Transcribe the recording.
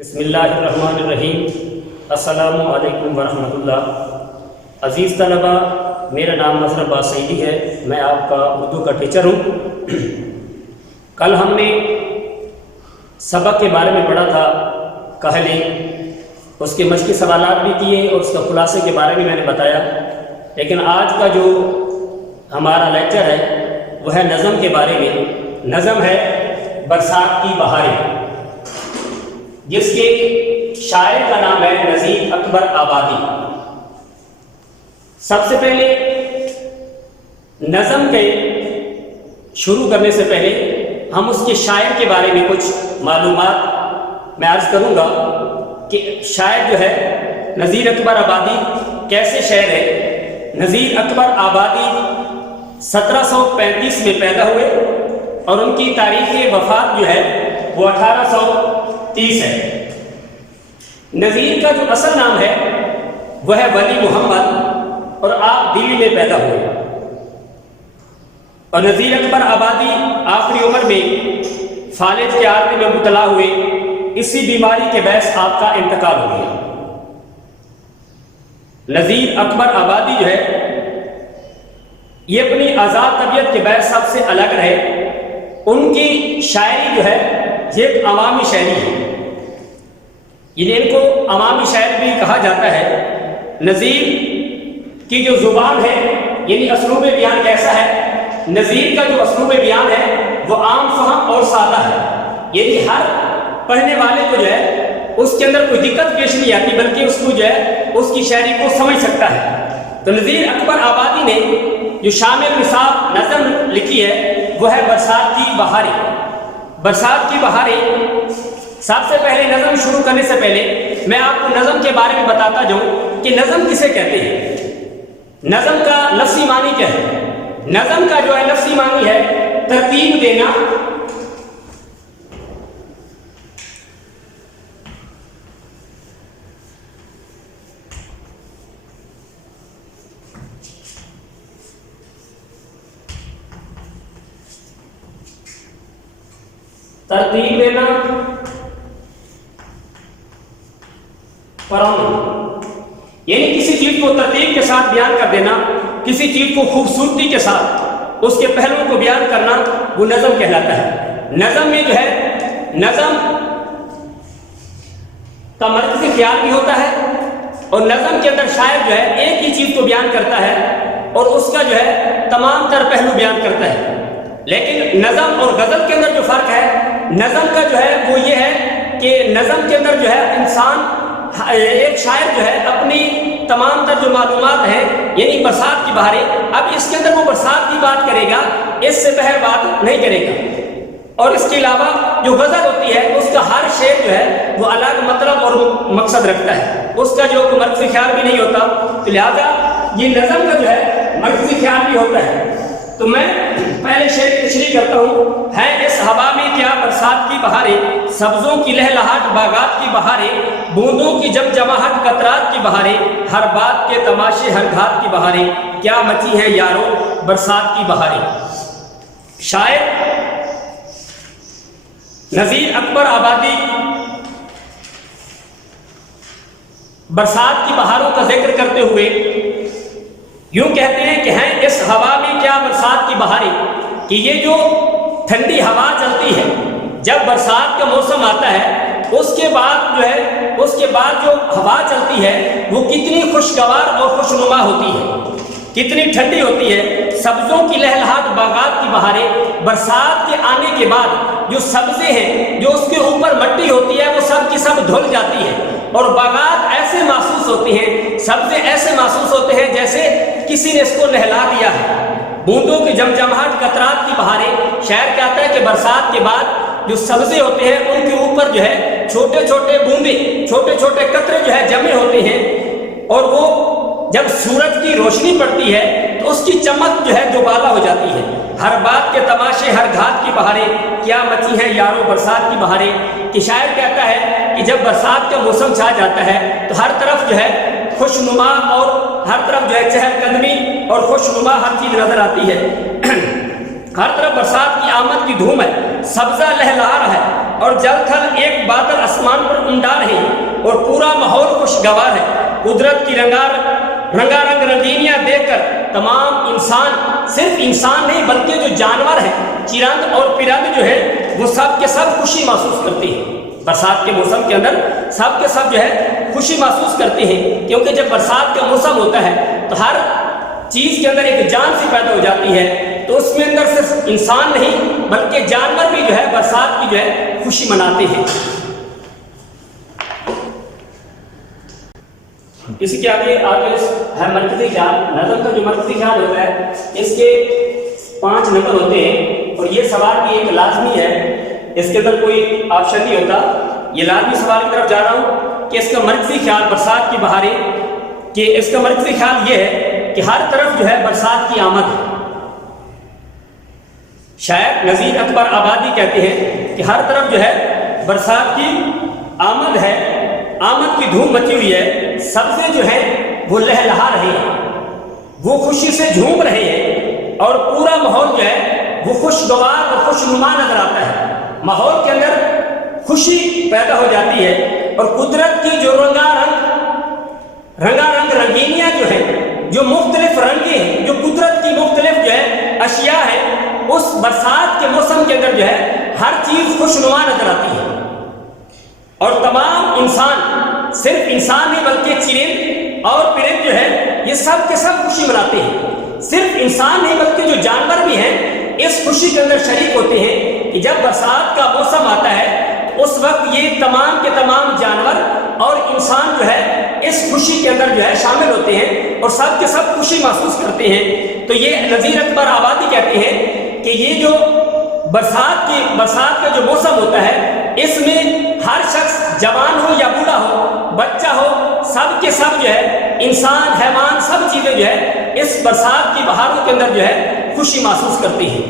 بسم اللہ الرحمن الرحیم۔ السلام علیکم ورحمۃ اللہ۔ عزیز طلبہ، میرا نام نصر عباس سعیدی ہے، میں آپ کا اردو کا ٹیچر ہوں۔ کل ہم نے سبق کے بارے میں پڑھا تھا، کہلیں، اس کے مشقی سوالات بھی کیے اور اس کا خلاصے کے بارے میں نے بتایا۔ لیکن آج کا جو ہمارا لیکچر ہے وہ ہے نظم کے بارے میں۔ نظم ہے برسات کی بہاریں، جس کے شاعر کا نام ہے نذیر اکبر آبادی۔ سب سے پہلے نظم کے شروع کرنے سے پہلے ہم اس کے شاعر کے بارے میں کچھ معلومات میں عرض کروں گا کہ شاعر جو ہے نذیر اکبر آبادی کیسے شاعر ہے۔ نذیر اکبر آبادی 1735 میں پیدا ہوئے اور ان کی تاریخ وفات جو ہے وہ 1830 ہے۔ نذیر کا جو اصل نام ہے وہ ہے ولی محمد اور آپ دلی میں پیدا ہوئے، اور نذیر اکبر آبادی آخری عمر میں فالج کے عارضے میں مبتلا ہوئے۔ اسی بیماری کے باعث آپ کا انتقال ہو گیا۔ نذیر اکبر آبادی جو ہے یہ اپنی آزاد طبیعت کے باعث سب سے الگ رہے۔ ان کی شاعری جو ہے یہ ایک عوامی شاعری ہے، یعنی ان کو عوامی شاعر بھی کہا جاتا ہے۔ نذیر کی جو زبان ہے، یعنی اسلوب بیان کیسا ہے، نذیر کا جو اسلوب بیان ہے وہ عام فہم اور سادہ ہے، یعنی ہر پڑھنے والے کو جو ہے اس کے اندر کوئی دقت پیش نہیں آتی، بلکہ اس کو جو ہے اس کی شاعری کو سمجھ سکتا ہے۔ تو نذیر اکبر آبادی نے جو شامل نصاب نظم لکھی ہے وہ ہے برسات کی بہاریں۔ برسات کی بہاریں، سب سے پہلے نظم شروع کرنے سے پہلے میں آپ کو نظم کے بارے میں بتاتا جاؤں کہ نظم کسے کہتے ہیں۔ نظم کا لفظی معنی کیا ہے؟ نظم کا جو ہے لفظی معنی ہے ترتیب دینا، ترتیب دینا، پڑھانا، یعنی کسی چیز کو ترتیب کے ساتھ بیان کر دینا، کسی چیز کو خوبصورتی کے ساتھ اس کے پہلوؤں کو بیان کرنا، وہ نظم کہلاتا ہے۔ نظم میں جو ہے نظم کا مرکزی خیال بھی ہوتا ہے، اور نظم کے اندر شاعر جو ہے ایک ہی چیز کو بیان کرتا ہے اور اس کا جو ہے تمام تر پہلو بیان کرتا ہے۔ لیکن نظم اور غزل کے اندر جو فرق ہے، نظم کا جو ہے وہ یہ ہے کہ نظم کے اندر جو ہے انسان، ایک شاعر جو ہے اپنی تمام تر جو معلومات ہیں، یعنی برسات کی بہاریں، اب اس کے اندر وہ برسات کی بات کرے گا، اس سے پہلے بات نہیں کرے گا۔ اور اس کے علاوہ جو غزل ہوتی ہے اس کا ہر شعر جو ہے وہ الگ مطلب اور مقصد رکھتا ہے، اس کا جو مرکزی خیال بھی نہیں ہوتا، تو لہذا یہ نظم کا جو ہے مرکزی خیال بھی ہوتا ہے۔ تو میں پہلے شعر کی تشریح کرتا ہوں۔ ہے اس ہوا میں کیا برسات کی بہاریں، سبزوں کی لہلہاٹ باغات کی بہاریں، بوندوں کی جب جماہٹ قطرات کی بہاریں، ہر بات کے تماشے ہر گھات کی بہاریں، کیا مچی ہیں یارو برسات کی بہاریں۔ شاعر نذیر اکبر آبادی برسات کی بہاروں کا ذکر کرتے ہوئے یوں کہتے ہیں کہ ہیں اس ہوا میں کیا برسات کی بہاریں، کہ یہ جو ٹھنڈی ہوا چلتی ہے جب برسات کا موسم آتا ہے، اس کے بعد جو ہوا چلتی ہے وہ کتنی خوشگوار اور خوشنما ہوتی ہے، کتنی ٹھنڈی ہوتی ہے۔ سبزوں کی لہلہاٹ باغات کی بہاریں، برسات کے آنے کے بعد جو سبزے ہیں، جو اس کے اوپر مٹی ہوتی ہے، وہ سب کی سب دھل جاتی ہے، اور باغات ایسے محسوس ہوتی ہیں، سبزے ایسے محسوس ہوتے ہیں جیسے کسی نے اس کو نہلا دیا ہے۔ بوندوں کی جمجماہٹ قطرات کی بہاریں، شاعر کہتا ہے کہ برسات کے بعد جو سبزے ہوتے ہیں ان کے اوپر جو ہے چھوٹے چھوٹے بوندے، چھوٹے چھوٹے قطرے جو ہے جمے ہوتے ہیں، اور وہ جب سورج کی روشنی پڑتی ہے تو اس کی چمک جو ہے دوبالا ہو جاتی ہے۔ ہر بات کے تماشے ہر گھات کی بہاریں، کیا مچی ہیں یارو برسات کی بہاریں، کہ شاعر کہتا ہے کہ جب برسات کا موسم چھا جاتا ہے تو ہر طرف جو ہے خوشنما اور ہر طرف جو ہے چہل قدمی اور خوشنما ہر چیز نظر آتی ہے۔ ہر طرف برسات کی آمد کی دھوم ہے، سبزہ لہلا رہا ہے، اور جل تھل ایک بادل آسمان پر امڈار ہے اور پورا ماحول خوشگوار ہے۔ قدرت کی رنگارنگ رنگینیاں دیکھ کر تمام انسان، صرف انسان نہیں بلکہ جو جانور ہیں، چرند اور پرند جو ہے وہ سب کے سب خوشی محسوس کرتے ہیں۔ برسات کے موسم کے اندر سب کے سب جو ہے خوشی محسوس کرتے ہیں، کیونکہ جب برسات کا موسم ہوتا ہے تو ہر چیز کے اندر ایک جان سی پیدا ہو جاتی ہے، تو اس میں اندر صرف انسان نہیں بلکہ جانور بھی جو ہے برسات کی جو ہے خوشی مناتے ہیں۔ اسی کے آگے ہے مرکزی خیال۔ نظم کا جو مرکزی خیال ہوتا ہے اس کے 5 نمبر ہوتے ہیں، اور یہ سوال بھی ایک لازمی ہے، اس کے اندر کوئی آپشن نہیں ہوتا۔ یہ لازمی سوال کی طرف جا رہا ہوں کہ اس کا مرکزی خیال برسات کی بہاریں، کہ اس کا مرکزی خیال یہ ہے کہ ہر طرف جو ہے برسات کی آمد ہے۔ شاعر نذیر اکبر آبادی کہتے ہیں کہ ہر طرف جو ہے برسات کی آمد ہے، آمد کی دھوم مچی ہوئی ہے، سبزے جو ہیں وہ لہلہا رہے ہیں، وہ خوشی سے جھوم رہے ہیں، اور پورا ماحول جو ہے وہ خوشگوار اور خوشنما نظر آتا ہے۔ ماحول کے اندر خوشی پیدا ہو جاتی ہے، اور قدرت کی جو رنگارنگ رنگینیاں جو ہیں، جو مختلف رنگیں ہیں، جو قدرت کی مختلف جو ہے اشیاء ہے، اس برسات کے موسم کے اندر جو ہے ہر چیز خوشنما نظر آتی ہے، اور تمام انسان، صرف انسان نہیں بلکہ چرند اور پرند جو ہے یہ سب کے سب خوشی مناتے ہیں۔ صرف انسان نہیں بلکہ جو جانور بھی ہیں اس خوشی کے اندر شریک ہوتے ہیں کہ جب برسات کا موسم آتا ہے تو اس وقت یہ تمام کے تمام جانور اور انسان جو ہے اس خوشی کے اندر جو ہے شامل ہوتے ہیں، اور سب کے سب خوشی محسوس کرتے ہیں۔ تو یہ نذیر اکبر آبادی کہتے ہیں کہ یہ جو برسات کا جو موسم ہوتا ہے اس میں ہر شخص، جوان ہو یا بوڑھا ہو، بچہ ہو، سب کے سب جو ہے انسان، حیوان، سب چیزیں جو ہے اس برسات کی بہاروں کے اندر جو ہے خوشی محسوس کرتی ہیں۔